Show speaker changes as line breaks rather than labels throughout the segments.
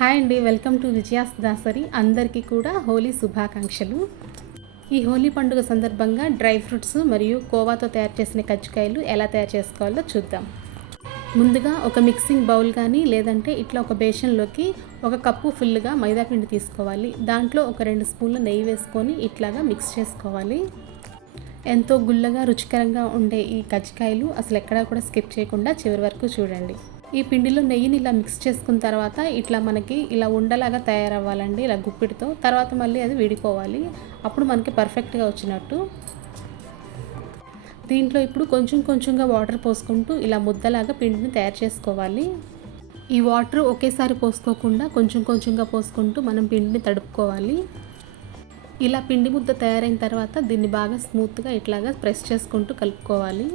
Hi అండి welcome to Vijaya's Dasari. అందరికీ కూడా హోలీ శుభాకాంక్షలు. ఈ హోలీ పండుగ సందర్భంగా డ్రై ఫ్రూట్స్ మరియు కోవాతో తయారు చేసిన కజ్జికాయలు ఎలా తయారు చేసుకోవాలో చూద్దాం. ముందుగా ఒక మిక్సింగ్ బౌల్ కానీ లేదంటే ఇట్లా ఒక బేషన్లోకి ఒక కప్పు ఫుల్గా మైదా పిండి తీసుకోవాలి. దాంట్లో ఒక రెండు స్పూన్ల నెయ్యి వేసుకొని ఇట్లాగా మిక్స్ చేసుకోవాలి. ఎంతో గుల్లగా రుచికరంగా ఉండే ఈ కజ్జికాయలు అసలు ఎక్కడా కూడా స్కిప్ చేయకుండా చివరి వరకు చూడండి. ఈ పిండిలో నెయ్యిని ఇలా మిక్స్ చేసుకున్న తర్వాత ఇట్లా మనకి ఇలా ఉండలాగా తయారవ్వాలండి ఇలా గుప్పిడితో. తర్వాత మళ్ళీ అది విడిపోవాలి. అప్పుడు మనకి పర్ఫెక్ట్గా వచ్చినట్టు. దీంట్లో ఇప్పుడు కొంచెం కొంచెంగా వాటర్ పోసుకుంటూ ఇలా ముద్దలాగా పిండిని తయారు చేసుకోవాలి. ఈ వాటర్ ఒకేసారి పోసుకోకుండా కొంచెం కొంచెంగా పోసుకుంటూ మనం పిండిని తడుపుకోవాలి. ఇలా పిండి ముద్ద తయారైన తర్వాత దీన్ని బాగా స్మూత్గా ఇట్లాగా ప్రెస్ చేసుకుంటూ కలుపుకోవాలి.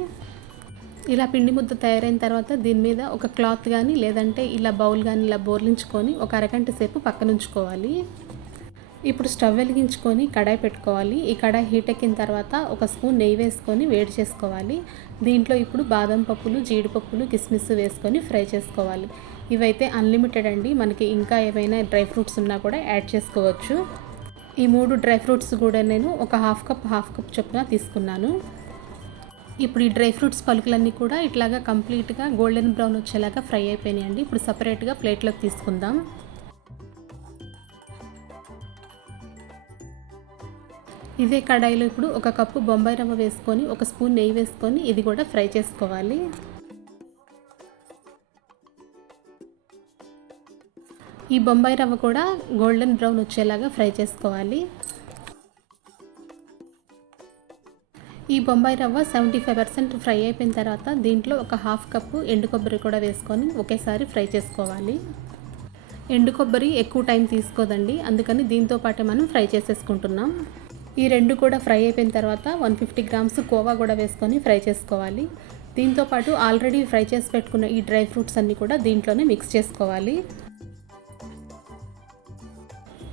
ఇలా పిండి ముద్ద తయారైన తర్వాత దీని మీద ఒక క్లాత్ కానీ లేదంటే ఇలా బౌల్ కానీ ఇలా బోర్లించుకొని ఒక అరగంట సేపు పక్కన ఉంచుకోవాలి ఇప్పుడు స్టవ్ వెలిగించుకొని కడాయి పెట్టుకోవాలి. ఈ కడాయి హీట్ ఎక్కిన తర్వాత ఒక స్పూన్ నెయ్యి వేసుకొని వేడి చేసుకోవాలి. దీంట్లో ఇప్పుడు బాదం పప్పులు జీడిపప్పులు కిస్మిస్ వేసుకొని ఫ్రై చేసుకోవాలి. ఇవైతే అన్లిమిటెడ్ అండి. మనకి ఇంకా ఏమైనా డ్రై ఫ్రూట్స్ ఉన్నా కూడా యాడ్ చేసుకోవచ్చు. ఈ మూడు డ్రై ఫ్రూట్స్ కూడా నేను ఒక హాఫ్ కప్ హాఫ్ కప్ చొప్పున తీసుకున్నాను. ఇప్పుడు ఈ డ్రై ఫ్రూట్స్ పలుకులన్నీ కూడా ఇట్లాగా కంప్లీట్గా గోల్డెన్ బ్రౌన్ వచ్చేలాగా ఫ్రై అయిపోయినాయండి. ఇప్పుడు సపరేట్గా ప్లేట్లోకి తీసుకుందాం. ఇదే కడాయిలో ఇప్పుడు ఒక కప్పు బొంబాయి రవ్వ వేసుకొని ఒక స్పూన్ నెయ్యి వేసుకొని ఇది కూడా ఫ్రై చేసుకోవాలి. ఈ బొంబాయి రవ్వ కూడా గోల్డెన్ బ్రౌన్ వచ్చేలాగా ఫ్రై చేసుకోవాలి. ఈ బొంబాయి రవ్వ సెవెంటీ ఫైవ్ పర్సెంట్ ఫ్రై అయిపోయిన తర్వాత దీంట్లో ఒక హాఫ్ కప్పు ఎండు కొబ్బరి కూడా వేసుకొని ఒకేసారి ఫ్రై చేసుకోవాలి. ఎండు కొబ్బరి ఎక్కువ టైం తీసుకోదండి. అందుకని దీంతో పాటే మనం ఫ్రై చేసేసుకుంటున్నాం. ఈ రెండు కూడా ఫ్రై అయిపోయిన తర్వాత వన్ ఫిఫ్టీ గ్రామ్స్ కోవా కూడా వేసుకొని ఫ్రై చేసుకోవాలి. దీంతో పాటు ఆల్రెడీ ఫ్రై చేసి పెట్టుకున్న ఈ డ్రై ఫ్రూట్స్ అన్నీ కూడా దీంట్లోనే మిక్స్ చేసుకోవాలి.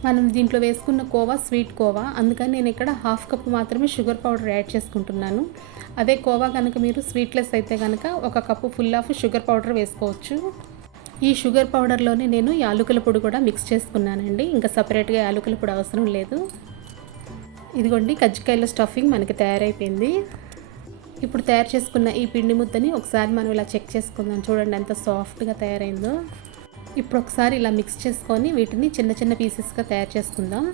మనం దీంట్లో వేసుకున్న కోవా స్వీట్ కోవా. అందుకని నేను ఇక్కడ హాఫ్ కప్ మాత్రమే షుగర్ పౌడర్ యాడ్ చేసుకుంటున్నాను. అదే కోవా కనుక మీరు స్వీట్లెస్ అయితే కనుక ఒక cup full of sugar powder వేసుకోవచ్చు. ఈ షుగర్ పౌడర్లోనే నేను యాలకుల పొడి కూడా మిక్స్ చేసుకున్నానండి. ఇంకా సపరేట్గా యాలకుల పొడి అవసరం లేదు. ఇదిగోండి కజ్జికాయల స్టఫింగ్ మనకి తయారైపోయింది. ఇప్పుడు తయారు చేసుకున్న ఈ పిండి ముద్దని ఒకసారి మనం ఇలా చెక్ చేసుకుందాం. చూడండి ఎంత సాఫ్ట్గా తయారైందో. ఇప్పుడు ఒకసారి ఇలా మిక్స్ చేసుకొని వీటిని చిన్న చిన్న పీసెస్గా తయారు చేసుకుందాం.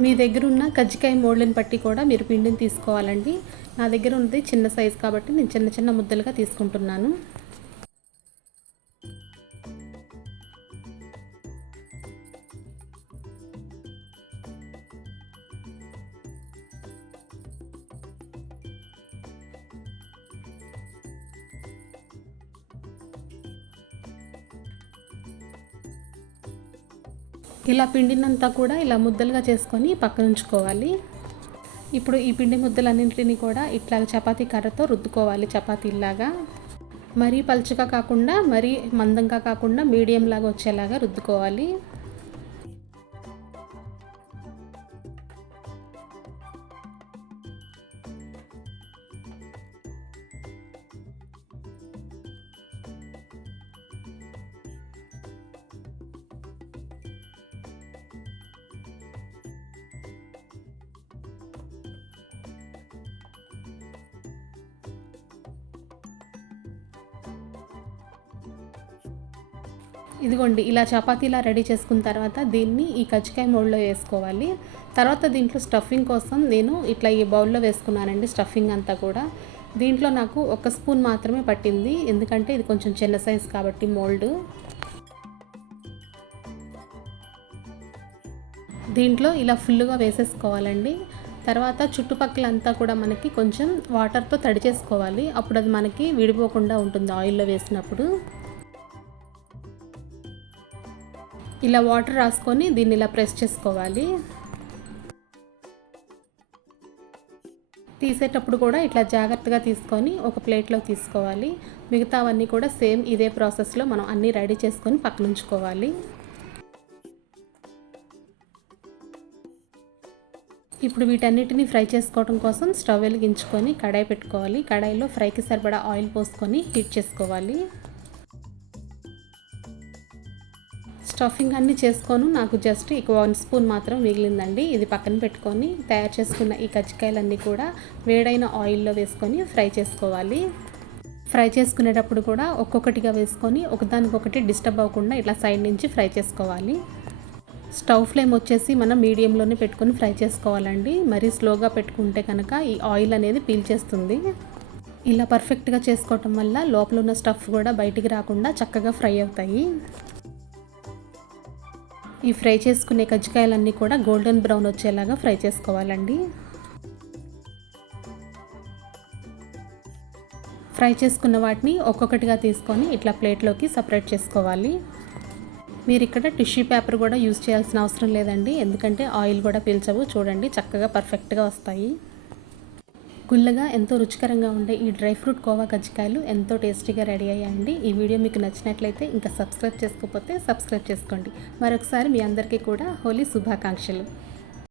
మీ దగ్గర ఉన్న కజ్జికాయ మోడ్లను బట్టి కూడా మీరు పిండిని తీసుకోవాలండి. నా దగ్గర ఉన్నది చిన్న సైజు కాబట్టి నేను చిన్న చిన్న ముద్దలుగా తీసుకుంటున్నాను. ఇలా పిండినంతా కూడా ఇలా ముద్దలుగా చేసుకొని పక్కన ఉంచుకోవాలి. ఇప్పుడు ఈ పిండి ముద్దలన్నింటినీ కూడా ఇట్లా చపాతీ కర్రతో రుద్దుకోవాలి చపాతీలాగా మరీ పలుచగా కాకుండా మరీ మందంగా కాకుండా మీడియం లాగా వచ్చేలాగా రుద్దుకోవాలి. ఇదిగోండి ఇలా చపాతీలా రెడీ చేసుకున్న తర్వాత దీన్ని ఈ కజ్జికాయ మోడ్లో వేసుకోవాలి. తర్వాత దీంట్లో స్టఫింగ్ కోసం నేను ఇట్లా ఈ బౌల్లో వేసుకున్నానండి స్టఫింగ్ అంతా కూడా. దీంట్లో నాకు ఒక స్పూన్ మాత్రమే పట్టింది ఎందుకంటే ఇది కొంచెం చిన్న సైజ్ కాబట్టి మోల్డ్. దీంట్లో ఇలా ఫుల్గా వేసేసుకోవాలండి. తర్వాత చుట్టుపక్కల అంతా కూడా మనకి కొంచెం వాటర్తో తడి చేసుకోవాలి అప్పుడు అది మనకి విడిపోకుండా ఉంటుంది ఆయిల్లో వేసినప్పుడు. ఇలా వాటర్ రాసుకొని దీన్ని ఇలా ప్రెస్ చేసుకోవాలి. తీసేటప్పుడు కూడా ఇట్లా జాగ్రత్తగా తీసుకొని ఒక ప్లేట్లో తీసుకోవాలి. మిగతావన్నీ కూడా సేమ్ ఇదే ప్రాసెస్లో మనం అన్నీ రెడీ చేసుకొని పక్కన ఉంచుకోవాలి. ఇప్పుడు వీటన్నిటిని ఫ్రై చేసుకోవడం కోసం స్టవ్ వెలిగించుకొని కడాయి పెట్టుకోవాలి. కడాయిలో ఫ్రైకి సరిపడా ఆయిల్ పోసుకొని హీట్ చేసుకోవాలి. స్టఫింగ్ అన్నీ చేసుకోను. నాకు జస్ట్ ఇక వన్ స్పూన్ మాత్రం మిగిలిందండి. ఇది పక్కన పెట్టుకొని తయారు చేసుకున్న ఈ కజ్జికాయలన్నీ కూడా వేడైన ఆయిల్లో వేసుకొని ఫ్రై చేసుకోవాలి. ఫ్రై చేసుకునేటప్పుడు కూడా ఒక్కొక్కటిగా వేసుకొని ఒకదానికొకటి డిస్టర్బ్ అవ్వకుండా ఇట్లా సైడ్ నుంచి ఫ్రై చేసుకోవాలి. స్టవ్ ఫ్లేమ్ వచ్చేసి మనం మీడియంలోనే పెట్టుకొని ఫ్రై చేసుకోవాలండి. మరీ స్లోగా పెట్టుకుంటే కనుక ఈ ఆయిల్ అనేది పీల్చేస్తుంది. ఇలా పర్ఫెక్ట్గా చేసుకోవటం వల్ల లోపల ఉన్న స్టఫ్ కూడా బయటికి రాకుండా చక్కగా ఫ్రై అవుతాయి. ఈ ఫ్రై చేసుకునే కజ్జికాయలన్నీ కూడా గోల్డెన్ బ్రౌన్ వచ్చేలాగా ఫ్రై చేసుకోవాలండి. ఫ్రై చేసుకున్న వాటిని ఒక్కొక్కటిగా తీసుకొని ఇట్లా ప్లేట్లోకి సపరేట్ చేసుకోవాలి. మీరు ఇక్కడ టిష్యూ పేపర్ కూడా యూజ్ చేయాల్సిన అవసరం లేదండి. ఎందుకంటే ఆయిల్ కూడా పీల్చవు. చూడండి చక్కగా పర్ఫెక్ట్గా వస్తాయి. గుల్లగా ఎంతో రుచికరంగా ఉండే ఈ డ్రై ఫ్రూట్ కోవా కజ్జికాయలు ఎంతో టేస్టీగా రెడీ అయ్యాయండి. ఈ వీడియో మీకు నచ్చినట్లయితే ఇంకా సబ్స్క్రైబ్ చేసుకోకపోతే సబ్స్క్రైబ్ చేసుకోండి. మరొకసారి మీ అందరికీ కూడా హోలీ శుభాకాంక్షలు.